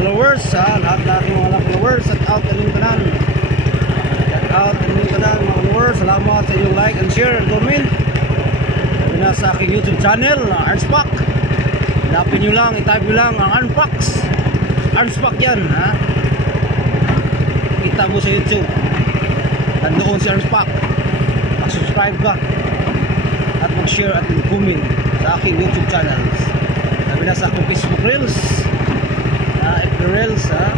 followers, lahat ng mga followers, shout out sa inyong tanan. Shout out sa inyong tanan mga followers. Salamat sa inyong like and share and comment. Sa aking YouTube channel, Arnspak. Hanapin nyo lang, i-type nyo lang ang Arnspak yan, ha? Kita mo sa YouTube, nandoon si Arnspak. Mag-subscribe ka at mag-share at mag-comment sa aking YouTube channels. Sabi na sa aking Facebook Reels, FB Reels, ha?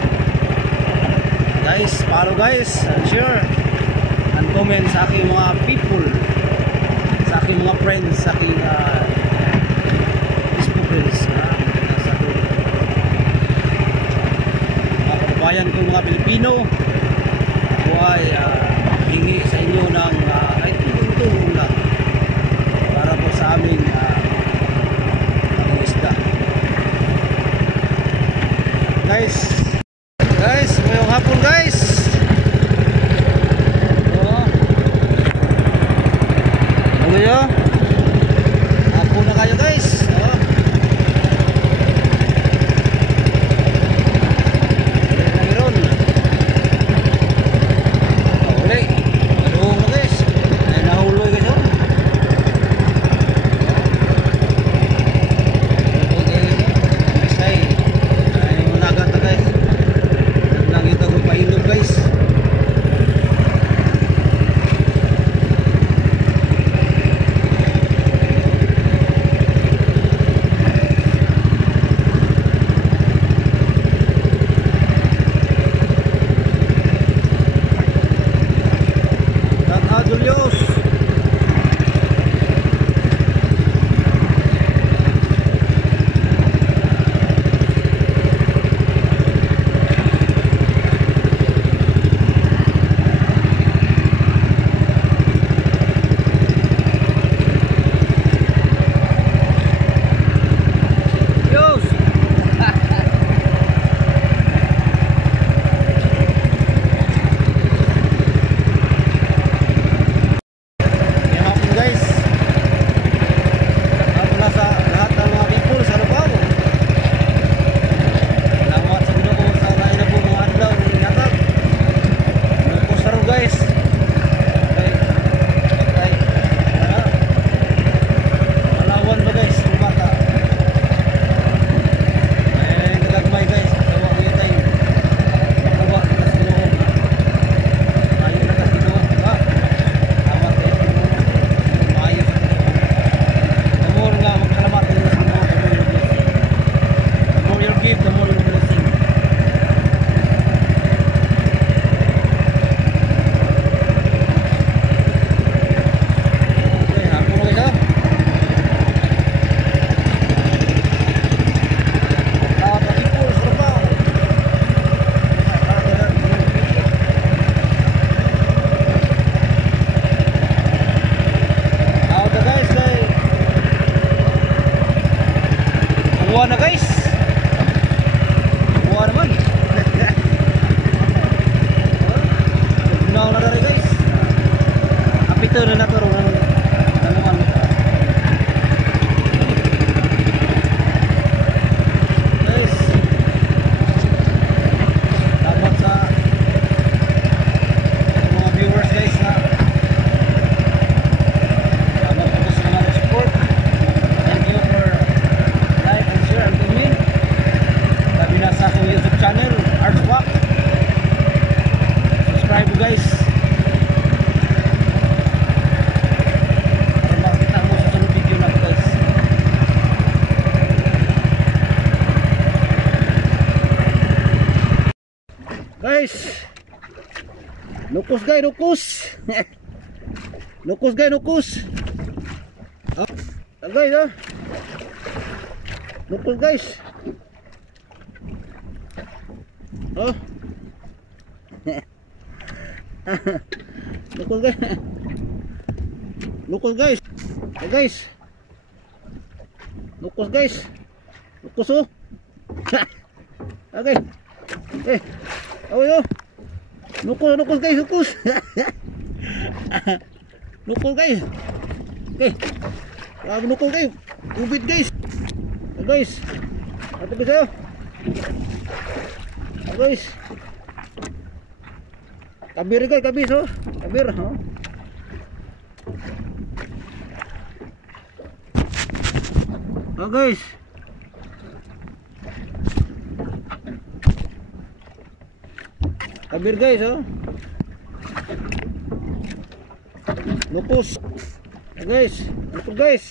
Guys, follow guys, and share and comment sa aking mga people, sa aking mga friends, sa aking Facebook Reels, sa aking mga kababayan kong mga Pilipino. Ako ay hingi sa inyo ng kahit tulong lang para po sa aming isda. Guys, ngayong hapon guys, hapon na kayo guys. Buwan na guys. Buwan naman. Buwan na rin guys. Kapito na naturo ng naman. Guys, dapat sa mga viewers guys na dapat po sa mga support. Thank you for like and share and comment. Sabi na sa aking YouTube channel, Arnspak. Subscribe guys. Para makita mo sa sunod video na guys. Guys, nukus guys, nukus. Nukus guys, nukus. Guys, nukus guys. Oh. Nukus guys. Nukus guys. Guys. Nukus guys. Nukus oh. Okay. Oh yo. Nukus guys, nukus. Nukus guys. Okay. Nukus guys. Ubit guys. Guys. Ito bisa. Guys. Kabir guys, kabis oh. Kabir, oh. Oh guys. Kabir guys, oh. Lupus. Oh guys, lupus guys.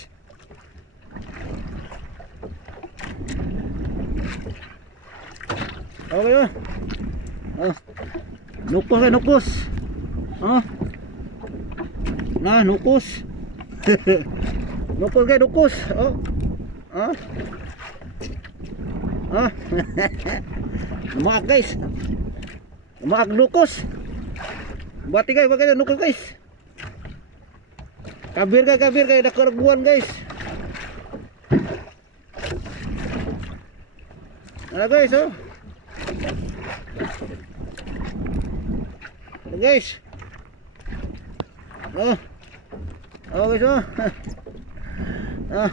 Okay, oh. Oh. Nukos guys, nukos. Oh. Nah, nukos. Nukos guys, nukos. Oh. Ah. Ah. Maak guys. Maak nukos. Bati guys, pakai nukos guys. Kabir guys, dah kerbuan guys. Ada guys, oh. Ada guys. Oh. Oh guys, oh. Ah.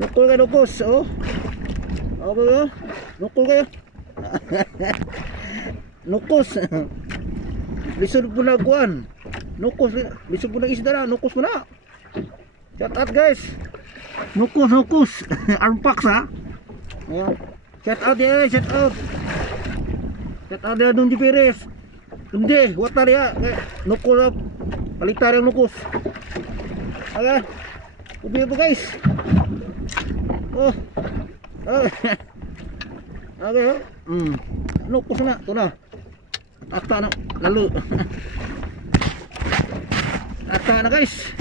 Nukul kayo, nukos, oh. Oh guys, oh. Nukul kayo. Nukos. Lisod po na kuan. Nukos, lisod po na isda na, nukos po na. Shout out guys. Nukos, nukos. Armpax ha. Oh. Shout out ya, shout out. Shout out ya Nung Jipiris. Hindi, watar ya. Nukos, palitar yang nukos. Okay. Ubi po guys. Oh. Oh. Okay, oh. Nukos na, ito na. Ata na, lalo. Ata na guys.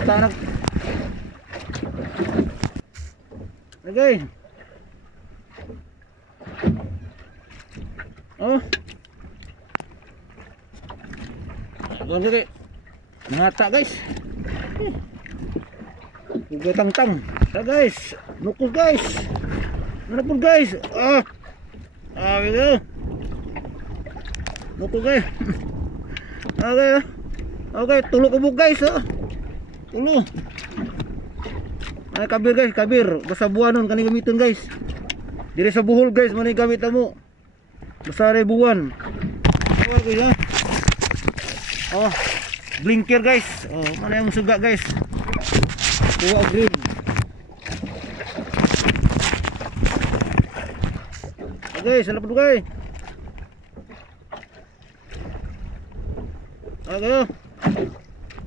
Ata na. Okay. Oh. Okay. Ngata guys. Uga tang-tang. Ta guys. Nukos guys. Nukos guys. Ah. Ah, gitu. Nukos guys. Okay. Okay, tulo kubuk guys, oh. Tulo. Ay kabir guys, kabir. Basta buwanon kani gamiton guys. Diri sa buhol guys, man gamit mo. Basta ray buwan. Awal guys, ha. Oh, blinker guys. Oh, mana yang suga guys. Tuwa green. Okay, salah pedu guys. Okay.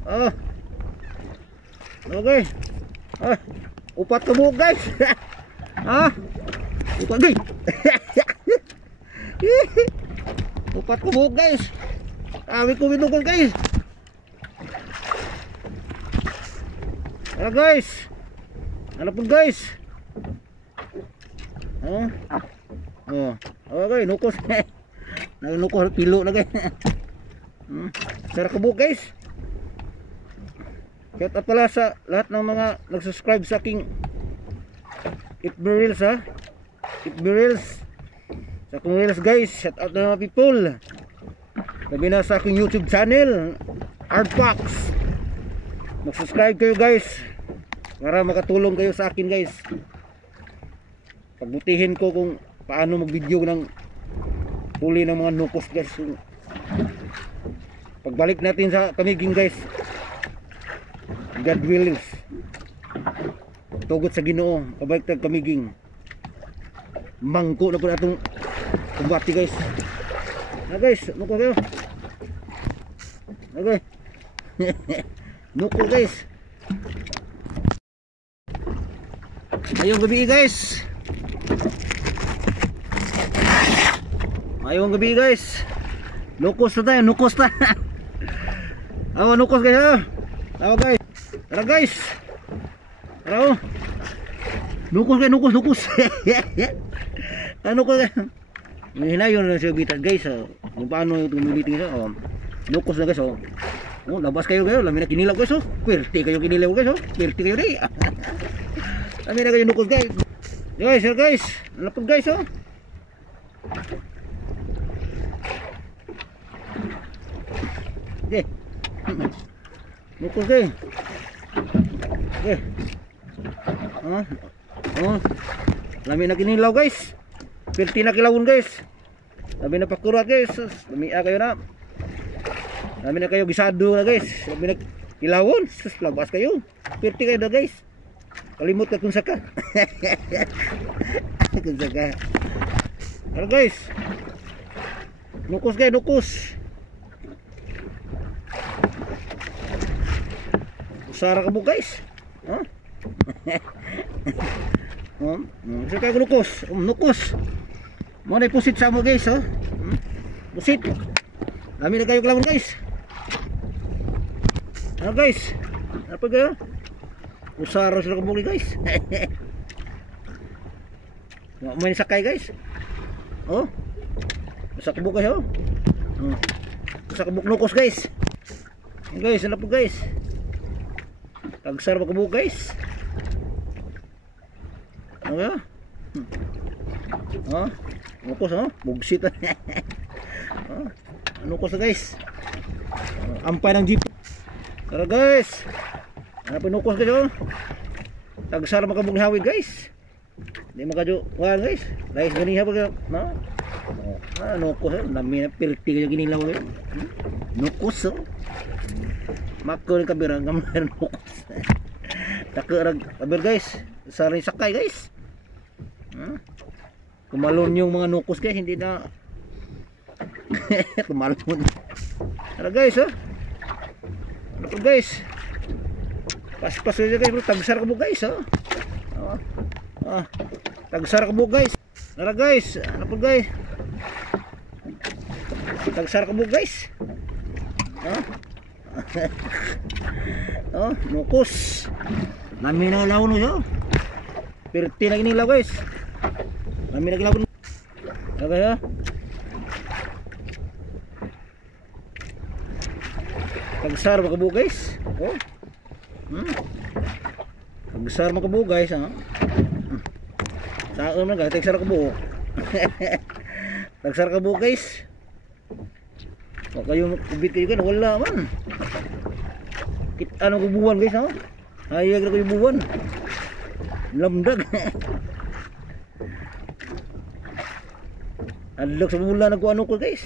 Oh. Okay. Ah, upat kebuk guys. Ah. Upat guys. Upat kebuk guys. Kami ko binukol guys. Ah guys. Ano po guys? Oh. Oh. Okay, nukos. Nukos pilo na guys. Sarap kebuk guys. Shout out pala sa lahat ng mga nag-subscribe sa aking FB Reels ha. FB Reels. Sa akong Reels guys. Shout out na mga people. Sabi na sa aking YouTube channel Artpax. Mag-subscribe kayo guys para makatulong kayo sa akin guys. Pagbutihin ko kung paano mag-video ng huli ng mga nukos guys. Pagbalik natin sa Kamiging guys, God willing, tugot sa Ginoo, pabalik tag Kamiging. Mangko na po natong kumbati guys. Na guys, nuko kayo. Okay. Nuko guys. Ayong gabi guys. Ayong gabi guys. Nukos na tayo, nukos na. Awa nukos guys ha. Awa guys. Tara guys. Tara oh. Nukos guys, nukos, nukos. Ano ko guys? Hinayon na siya bitan guys. Kung paano yung meeting siya. Nukos na guys oh. Oh, labas kayo lamin na kinilaw guys oh. Pwerte kayo kinilaw guys oh. Pwerte kayo di. Lamin na kayo nukos guys. Guys, guys. Nalapag guys oh. Okay. Nukos guys. Okay. Oh. Lamin na kinilaw guys. Pirti na kilawon guys. Labi na pakurat guys. Lumia kayo na. Labi na kayo gisado na guys. Labi na kilawon. Sus, labas kayo. Pirti kayo na guys. Kalimut ka kung saka. Kung saka. Ano guys? Nukos kayo, nukos. Usara ka mo guys. Ha? Saka kayo nukos. Nukos. Mo na pusit sa mo guys, oh. Pusit. Dami na kayo kilawon guys. Ano guys? Apa kayo? Usara sila kabuli guys. May sakay guys. Oh. Sa kabuk kayo. Sa kabuk nukos guys. Guys, ano po guys? Tagsar pa kabuk guys. Ano kaya? Oh, nukos oh, bugsit. Oh, nukos na guys. Ampay ng jeep. Tara guys. Ano pa nukos kayo? Tagsar pa kabuk ni Hawi guys. Di makadyo wala guys. Guys gani ha pag no. Nukos eh, nami na pirti kayo ginilaw kayo. Nukos oh. Mako ni kabira gamay nukos. Takerag kabir guys. Sari sakay guys. Kumalon yung mga nukos guys, hindi na kumalon. Tara guys oh. Ano po guys? Pas-pas aja guys, bro. Tagsar ka mo guys oh. Tagsar ka mo guys. Tara guys, ano po guys? Tagsar ka mo guys. Oh, nukos. Nami na lawon yo. Pirti lagi nila guys. Nami na lawon. Okay ha? Tagsar makabu guys. Oh. Tagsar makabu guys ha. Saan na guys, tagsar makabu. Tagsar makabu guys. Wag kayo kubit kayo kan wala man. Ano kubuan guys ha? Hayag na kayo buwan. Lamdag. Adlok sa bulan nagkuano ko guys.